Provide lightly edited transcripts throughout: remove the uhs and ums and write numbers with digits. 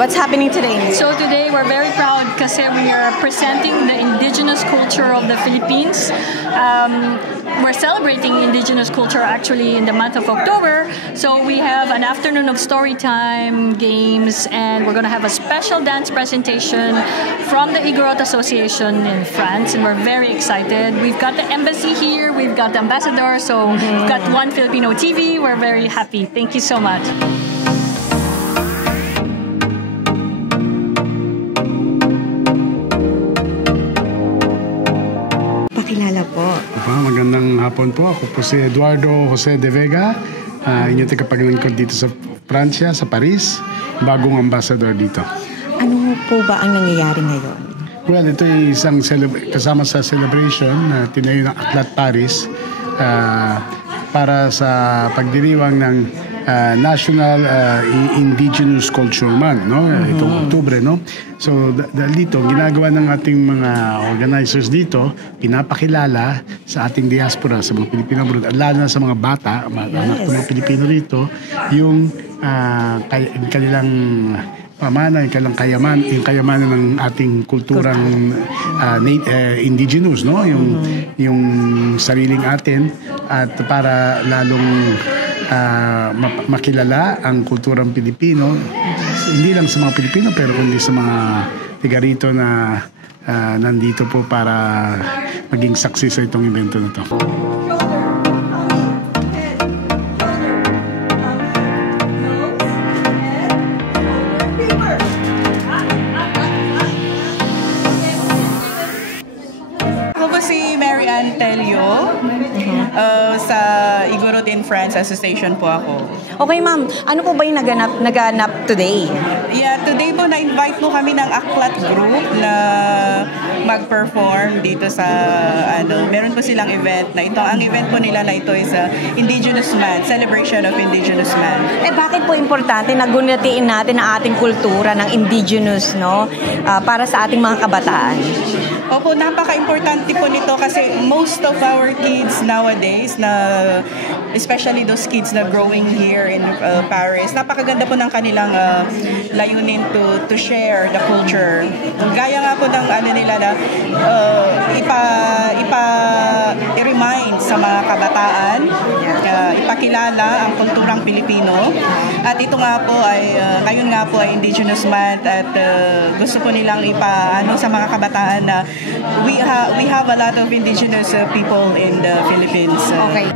What's happening today? So today we're very proud kasi we are presenting the indigenous culture of the Philippines. We're celebrating indigenous culture actually in the month of October. So we have an afternoon of story time, games, and we're going to have a special dance presentation from the Igorot Association in France, and we're very excited. We've got the embassy here, we've got the ambassador, so we've got One Filipino TV. We're very happy. Thank you so much. Pakilala po. Magandang hapon po. Ako po si Eduardo Jose de Vega, inyong tagapaglingkod dito sa Pransya, sa Paris, bagong ambassador dito. Ano po ba ang nangyayari ngayon? Well, ito ay isang kasama sa celebration na tinayo ng Aklat Paris para sa pagdiriwang ng National Indigenous Culture Month, no? Itong Oktubre, no? So dahil dito, ginagawa ng ating mga organizers dito, pinapakilala sa ating diaspora, sa mga Pilipino abroad, lalo na sa mga bata, anak ng mga Pilipino rito, yung kanilang pamana, yung kayamanan ng ating kulturang indigenous, no? Yung sariling atin, at para lalong makilala ang kulturang Pilipino, hindi lang sa mga Pilipino pero kundi sa mga tiga rito na nandito po para maging saksi sa itong evento na to. Sa Igorot in France Association po ako. Okay ma'am, ano po ba yung naganap today? Yeah, today po na-invite po kami ng Aklat Group na mag-perform dito sa meron po silang event na ito. Ang event po nila na ito is Indigenous Man, Celebration of Indigenous Man. Bakit po importante na gunatiin natin ang ating kultura ng indigenous, no? Para sa ating mga kabataan? Opo, napaka-importante po nito kasi most of our kids nowadays, especially those kids na growing here in Paris, napakaganda po ng kanilang layunin to share the culture. Gaya nga po ng nila na i-remind sa mga kabataan, ipakilala ang kulturang Pilipino. At ito nga po ay, ngayon nga po ay Indigenous Month, at gusto po nilang sa mga kabataan na we have a lot of indigenous people in the Philippines. Okay.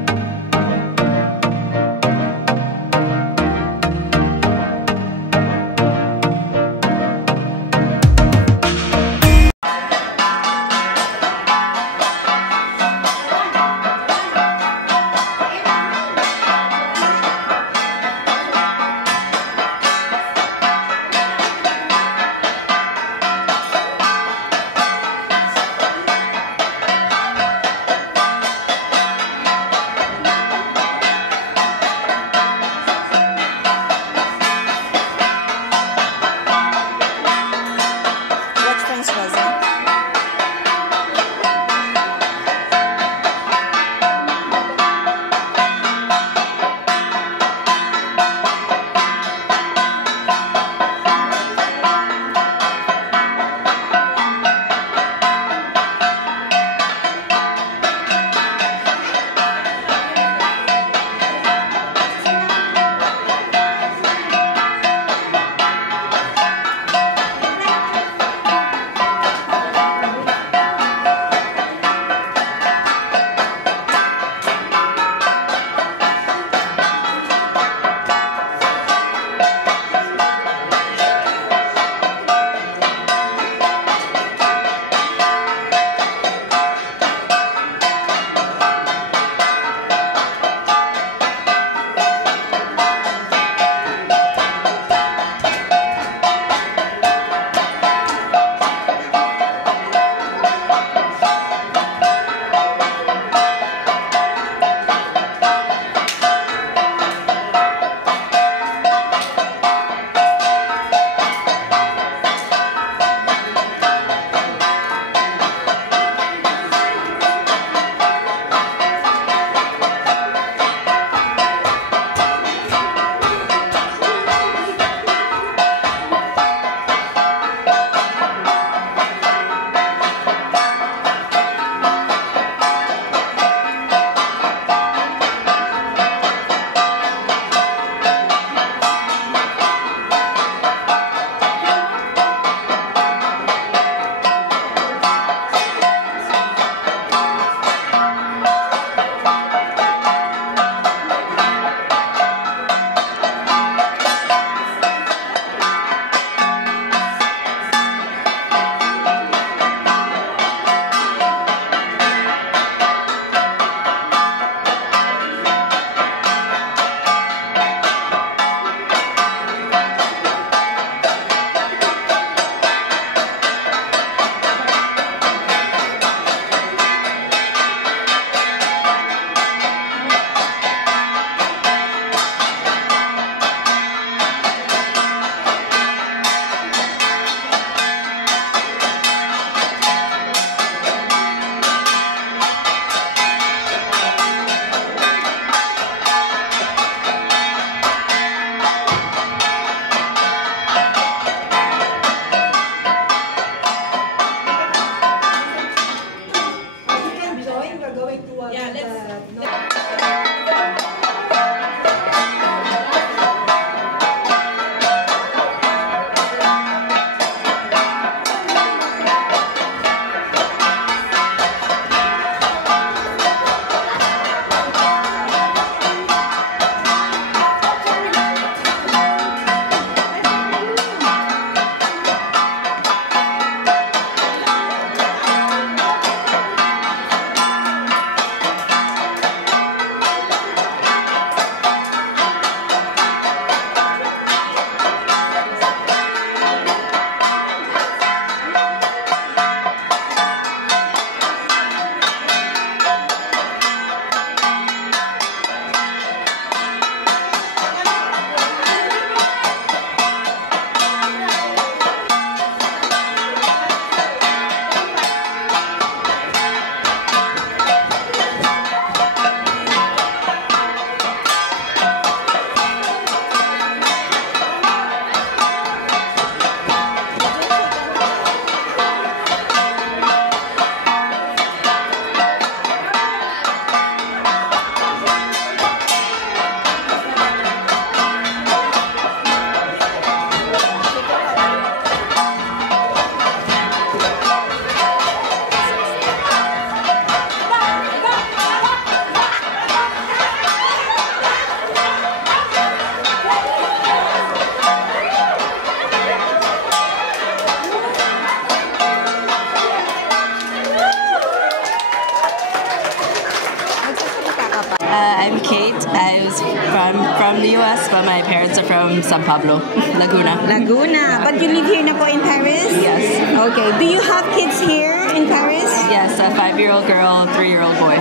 my parents are from San Pablo, Laguna. Laguna. But you live here na po in Paris? Yes. Okay. Do you have kids here in Paris? Yes, a 5-year-old girl, 3-year-old boy.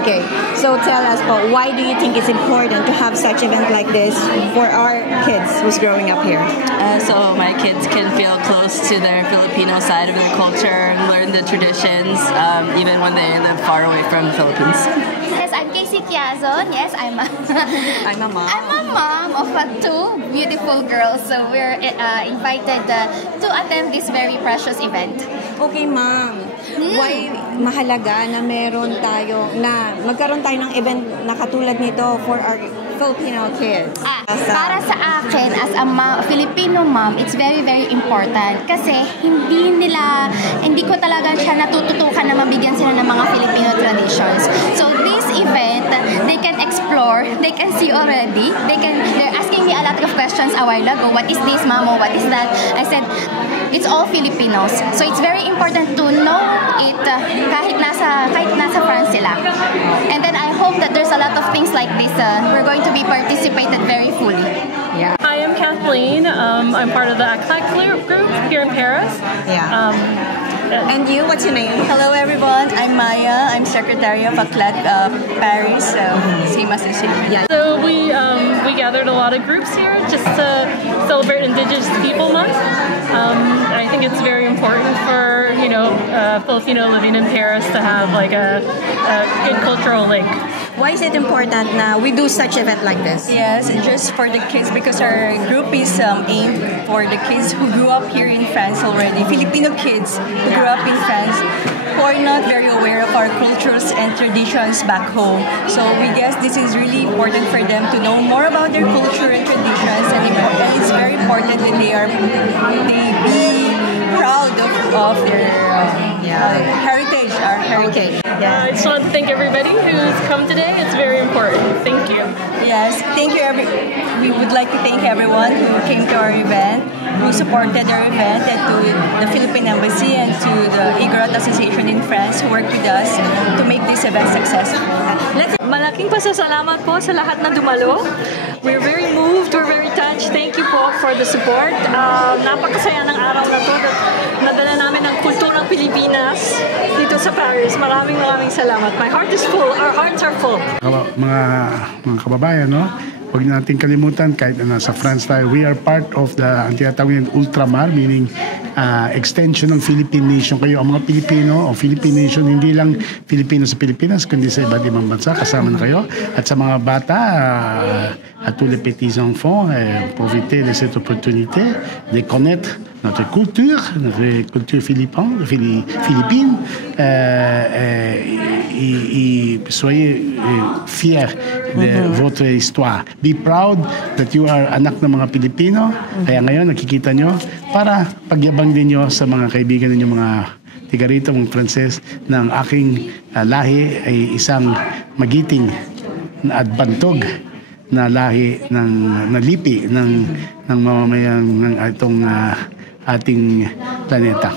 Okay. So tell us po, why do you think it's important to have such event like this for our kids who's growing up here? So my kids can feel close to their Filipino side of their culture and learn the traditions, even when they live far away from the Philippines. Yes, I'm Casey Kiazon. Yes, I'm a mom. I'm a mom of two beautiful girls. So we're invited to attend this very precious event. Okay, ma'am. Why mahalaga na magkaroon tayo ng event na katulad nito for our Filipino kids? Para sa akin, as a Filipino mom, it's very, very important. Kasi hindi ko talaga siya natututukan na mabigyan sila ng mga Filipino traditions. So this event, they can explore, they can see already. They're asking me a lot of questions a while ago. What is this, Mamo? What is that? I said, it's all Filipinos. So it's very important to know it kahit nasa France sila. And then I hope that there's a lot of things like this. We're going to be participated very fully. Yeah. Hi, I'm Kathleen. I'm part of the ACLAC group here in Paris. Yeah. And you, what's your name? Hello everyone, I'm Maya. I'm Secretary of ACLAC Paris, same as the same. Yeah. So we gathered a lot of groups here just to celebrate Indigenous People Month. I think it's very important for Filipino living in Paris to have like a good cultural link. Why is it important na we do such event like this? Yes, just for the kids because our group is aimed for the kids who grew up here in France already, Filipino kids who grew up in France who are not very aware of our cultures and traditions back home. So we guess this is really important for them to know more about their culture and traditions, and it's very important that they be proud of their heritage, our heritage. I just want to thank everybody who's come today. It's very important. Thank you. Yes, thank you. We would like to thank everyone who came to our event, who supported our event, and to the Philippine Embassy and to the IGROT Association in France who worked with us to make this event successful. Malaking pasasalamat po sa lahat na dumalo. We're very moved, we're very touched. Thank you po for the support. Napakasaya ng araw na to. Nadala namin ang kulturang Pilipinas dito sa Paris. Maraming salamat. My heart is full. Our hearts are full. Mga kababayan, no? Huwag natin kalimutan, kahit na nasa France tayo, we are part of the tinatawag Ultramar, meaning extension ng Philippine Nation. Kayo, ang mga Pilipino o Philippine Nation, hindi lang Filipino sa Pilipinas, kundi sa iba't ibang bansa, kasama na kayo. At sa mga bata, à tous les petits enfants, profiter de cette opportunité de connaître notre culture philippine, et soyez fiers de votre histoire. Be proud that you are anak ng mga Pilipino. Kaya ngayon, nakikita nyo, para pagyabang din nyo sa mga kaibigan ninyo, mga tiga rito, mga Frances, ng aking lahi ay isang magiting at bantog na lahi ng nalipi ng mamamayan ng itong ating planeta.